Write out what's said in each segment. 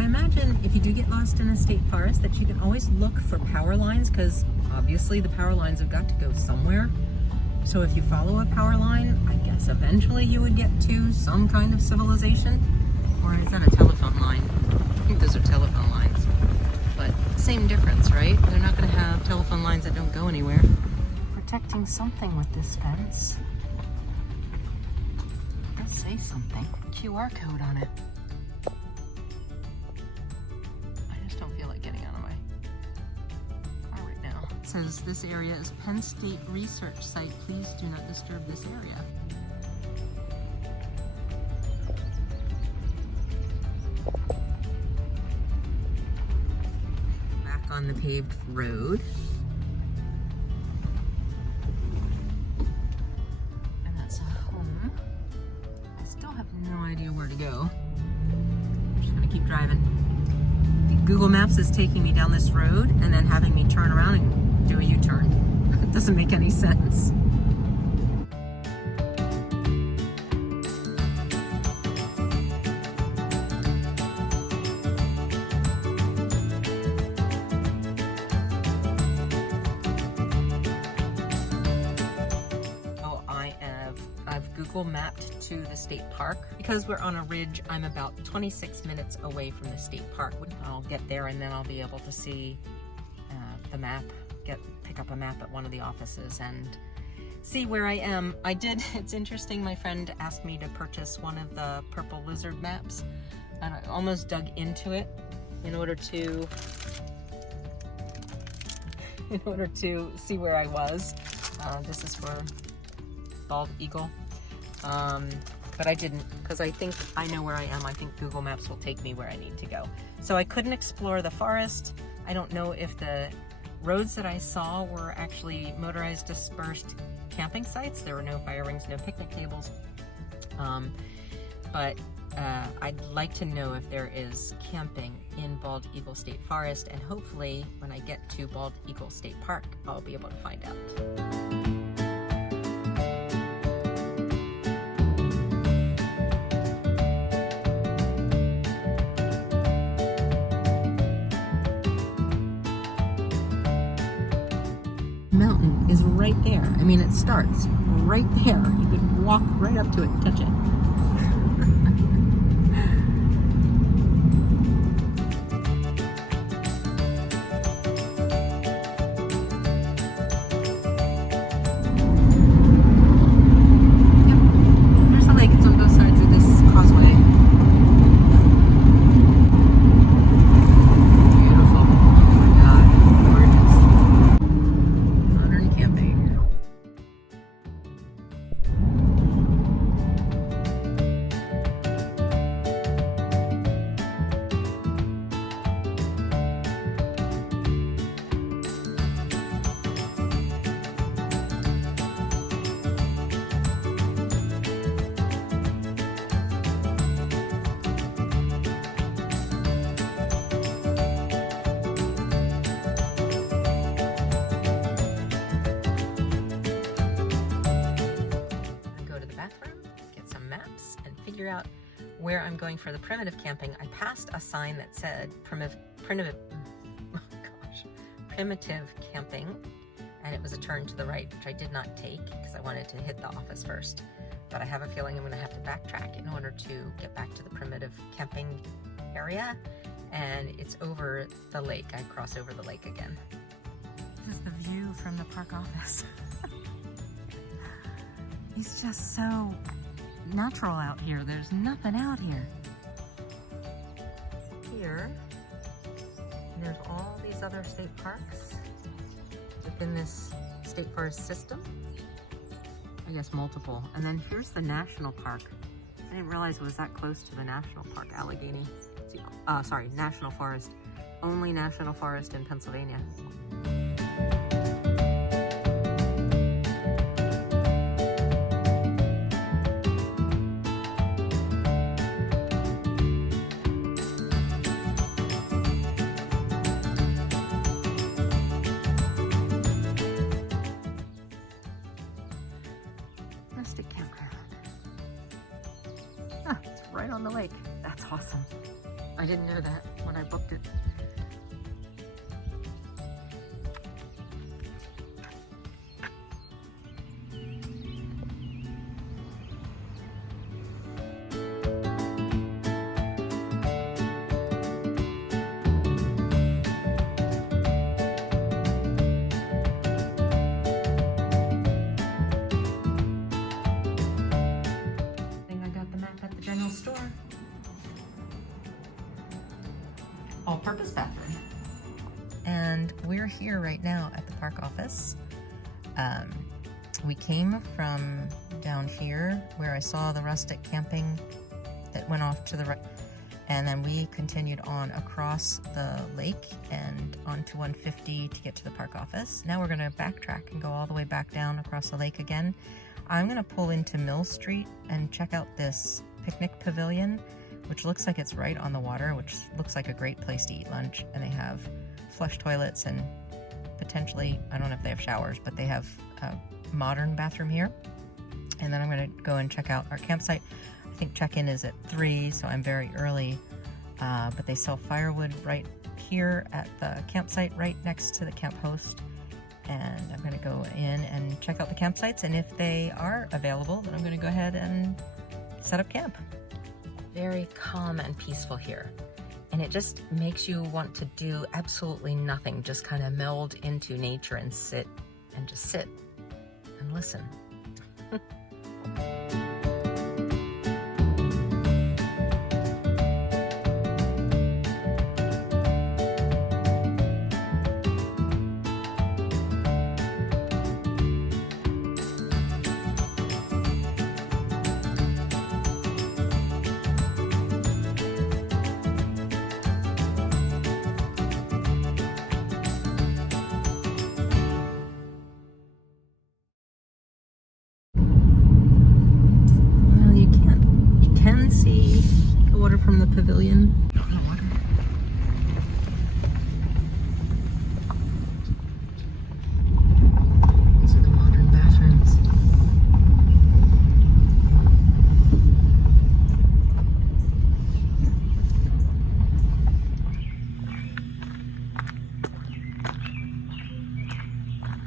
I imagine if you do get lost in a state forest that you can always look for power lines, because obviously the power lines have got to go somewhere. So if you follow a power line, I guess eventually you would get to some kind of civilization. Or is that a telephone line? I think those are telephone lines. But same difference, right? They're not going to have telephone lines that don't go anywhere. Protecting something with this fence. It does say something. QR code on it. I just don't feel like getting out of my car right now. It says this area is Penn State Research Site. Please do not disturb this area. Back on the paved road. And that's a home. I still have no idea where to go. I'm just gonna keep driving. Google Maps is taking me down this road and then having me turn around and do a U-turn. It doesn't make any sense. I've Google mapped to the state park. Because we're on a ridge, I'm about 26 minutes away from the state park. I'll get there and then I'll be able to see the map, pick up a map at one of the offices and see where I am. It's interesting, my friend asked me to purchase one of the purple lizard maps and I almost dug into it in order to see where I was. This is for Bald Eagle. But I didn't, because I think I know where I am. I think Google Maps will take me where I need to go. So I couldn't explore the forest. I don't know if the roads that I saw were actually motorized dispersed camping sites. There were no fire rings, no picnic tables. But I'd like to know if there is camping in Bald Eagle State Forest, and hopefully when I get to Bald Eagle State Park, I'll be able to find out. Mountain is right there. I mean, it starts right there. You could walk right up to it and touch it. There's a lake. It's on both sides of this causeway. Beautiful. Oh my God, gorgeous. Modern camping. Out where I'm going for the primitive camping. I passed a sign that said primitive camping, and it was a turn to the right, which I did not take because I wanted to hit the office first. But I have a feeling I'm going to have to backtrack in order to get back to the primitive camping area, and it's over the lake. I cross over the lake again. This is the view from the park office. It's just so natural out here. There's nothing out here. Here, there's all these other state parks within this state forest system. I guess multiple. And then here's the national park. I didn't realize it was that close to the national park, Allegheny. Sorry, national forest. Only national forest in Pennsylvania. Campground. Ah, it's right on the lake. That's awesome. I didn't know that when I booked it. Store. All-purpose bathroom. And we're here right now at the park office. We came from down here where I saw the rustic camping that went off to the right, and then we continued on across the lake and onto 150 to get to the park office. Now we're going to backtrack and go all the way back down across the lake again. I'm going to pull into Mill Street and check out this picnic pavilion, which looks like it's right on the water, which looks like a great place to eat lunch. And they have flush toilets and potentially, I don't know if they have showers, but they have a modern bathroom here. And then I'm going to go and check out our campsite. I think check-in is at 3, so I'm very early, but they sell firewood right here at the campsite, right next to the camp host. And I'm going to go in and check out the campsites, and if they are available, then I'm going to go ahead and set up camp. Very calm and peaceful here, and it just makes you want to do absolutely nothing, just kind of meld into nature and sit and just sit and listen. From the pavilion. These are the modern bathrooms.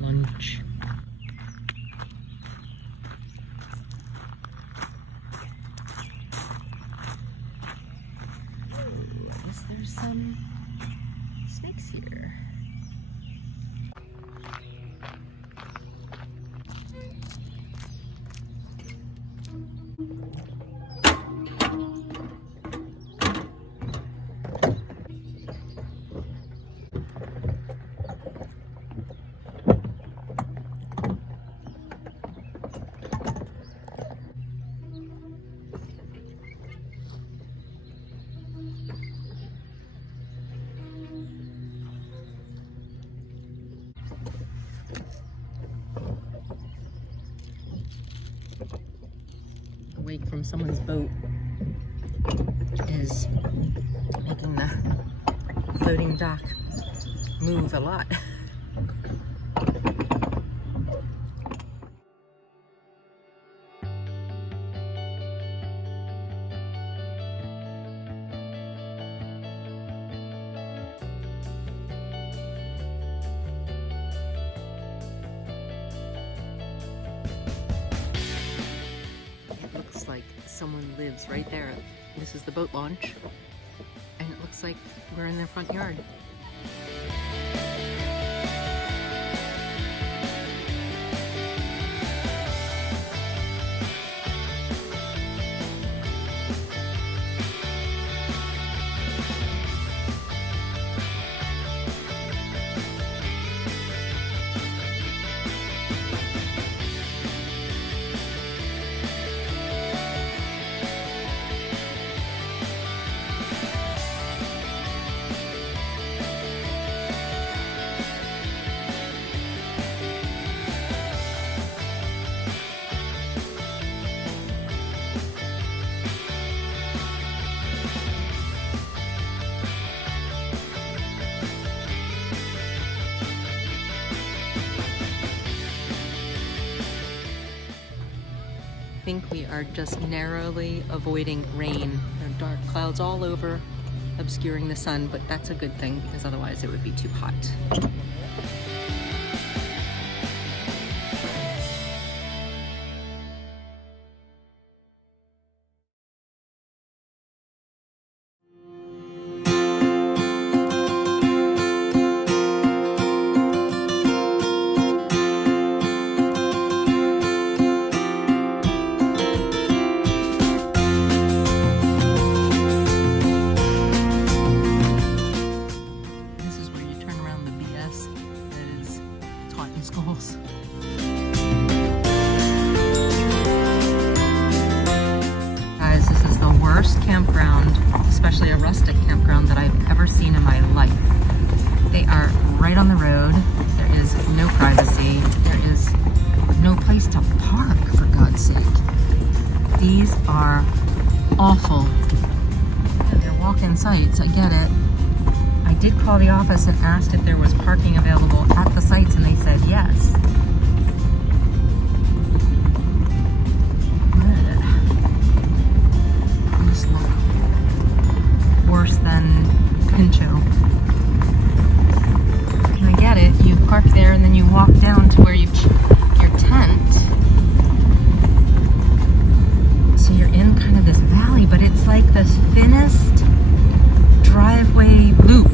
Lunch. There's some snakes here. Wake from someone's boat is making the floating dock move a lot. Like someone lives right there. This is the boat launch, and it looks like we're in their front yard. I think we are just narrowly avoiding rain. There are dark clouds all over obscuring the sun, but that's a good thing because otherwise it would be too hot. Guys, this is the worst campground, especially a rustic campground, that I've ever seen in my life. They are right on the road. There is no privacy. There is no place to park, for God's sake. These are awful. And they're walk-in sites, I get it. I did call the office and asked if there was parking available at the sites, and they said yes. Just look worse than Pincho. And I get it, you park there and then you walk down to where you your tent. So you're in kind of this valley, but it's like the thinnest driveway loop.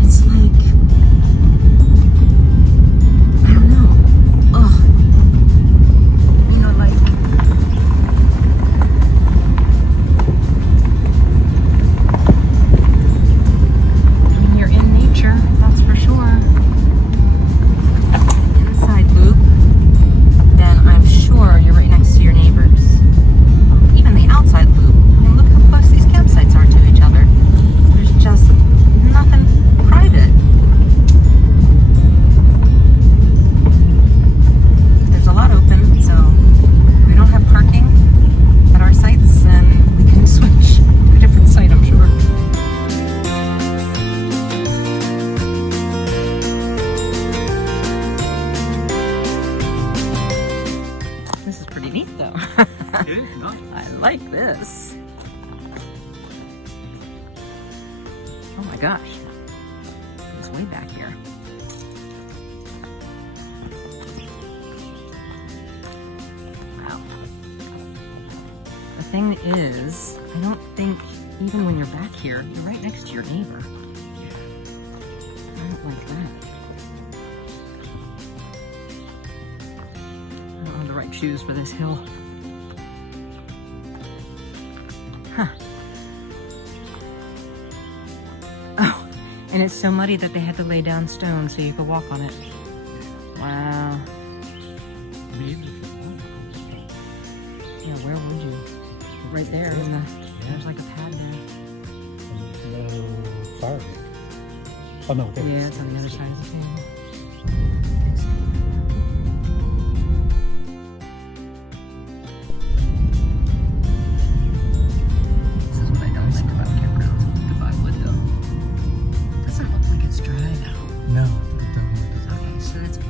It's like, I don't know. Ugh. You know, like, I mean, you're in nature, that's for sure. Inside loop, then I'm sure you're right next to your neighbors. Even the outside loop, I mean, look how close these campsites are to each other. There's just nothing private. There's a lot open, so if we don't have parking at our sites, then we can switch to a different site, I'm sure. This is pretty neat, though. It is nice. I like this. Oh my gosh. It's way back here. Wow. The thing is, I don't think even when you're back here, you're right next to your neighbor. I don't like that. I don't have the right shoes for this hill. Huh. Oh, and it's so muddy that they had to lay down stones so you could walk on it. Wow. Maybe if you want. Yeah, where would you? Right there in the, there's like a pad there. No fire. Oh no, there Yeah, is. it's on the other side of the table. This is what I don't like about campgrounds. Goodbye wood though. Doesn't look like it's dry though. No, it doesn't. Okay, so it's Oak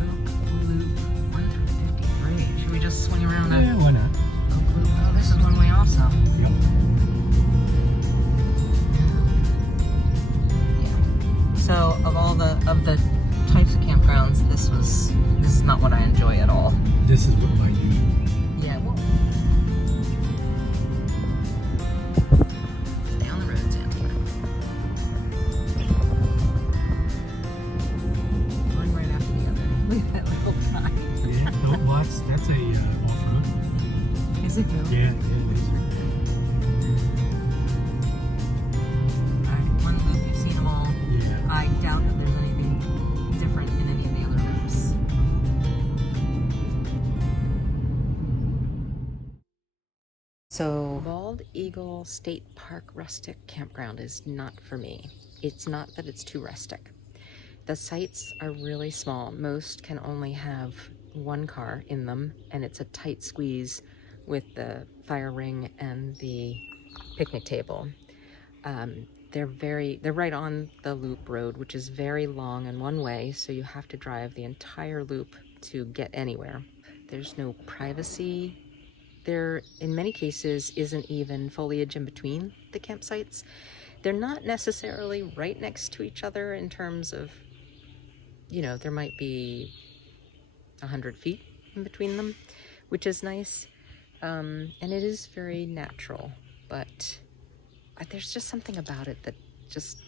Loop 1 through 53. Should we just swing around Yeah, that? why not? Oak Loop. Oh, this is one way also. Yep. Yeah. So of the types of campgrounds, this is not what I enjoy at all. This is what my usual. Yeah, well. Stay on the road, Santina. One right after the other. Look at that little guy. Yeah, no, well, that's a off-road. Is it really? Yeah, it is. Alright, one loop, you've seen them all. Yeah. I doubt that there's anything different in any of the other loops. So, Bald Eagle State Park Rustic Campground is not for me. It's not that it's too rustic. The sites are really small. Most can only have one car in them, and it's a tight squeeze with the fire ring and the picnic table. They're right on the loop road, which is very long and one way, so you have to drive the entire loop to get anywhere. There's no privacy. there, in many cases, isn't even foliage in between the campsites. They're not necessarily right next to each other in terms of, you know, there might be 100 feet in between them, which is nice. And it is very natural, but there's just something about it that just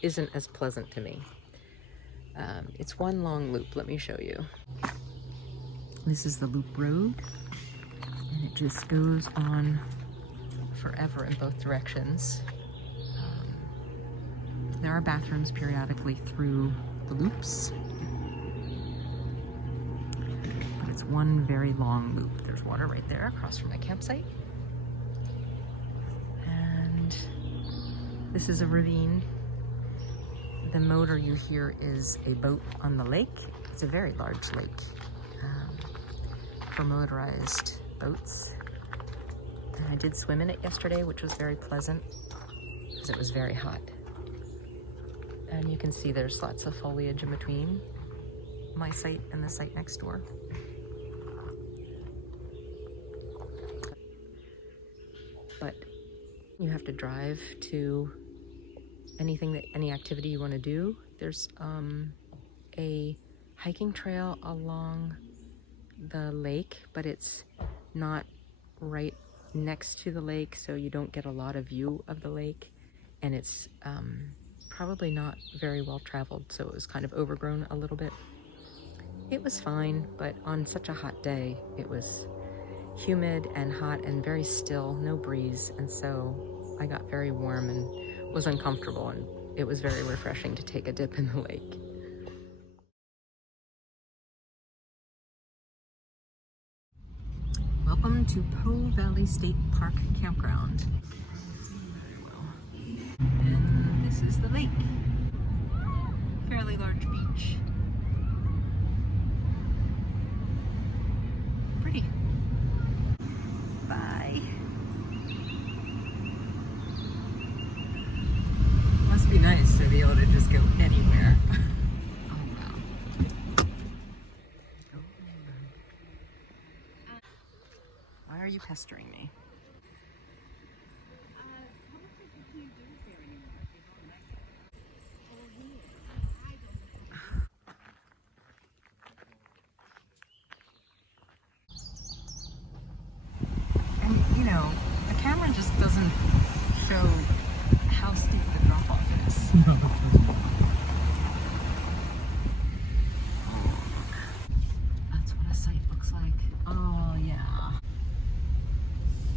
isn't as pleasant to me. It's one long loop. Let me show you. This is the loop road, and it just goes on forever in both directions. There are bathrooms periodically through the loops, but it's one very long loop. There's water right there across from my campsite. And this is a ravine. The motor you hear is a boat on the lake. It's a very large lake for motorized boats. And I did swim in it yesterday, which was very pleasant because it was very hot. And you can see there's lots of foliage in between my site and the site next door. But you have to drive to any activity you want to do. There's a hiking trail along the lake, but it's not right next to the lake, so you don't get a lot of view of the lake, and it's probably not very well traveled, so it was kind of overgrown a little bit. It was fine, but on such a hot day, it was humid and hot and very still, no breeze, and so I got very warm and was uncomfortable, and it was very refreshing to take a dip in the lake. Welcome to Poe Valley State Park Campground. And this is the lake. Fairly large beach. Pretty. Bye. Must be nice to be able to just go anywhere. Oh wow. Why are you pestering me? And you know, the camera just doesn't show how steep the drop off is. That's what a site looks like. Oh yeah.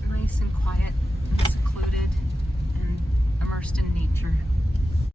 Nice and quiet and secluded and immersed in nature.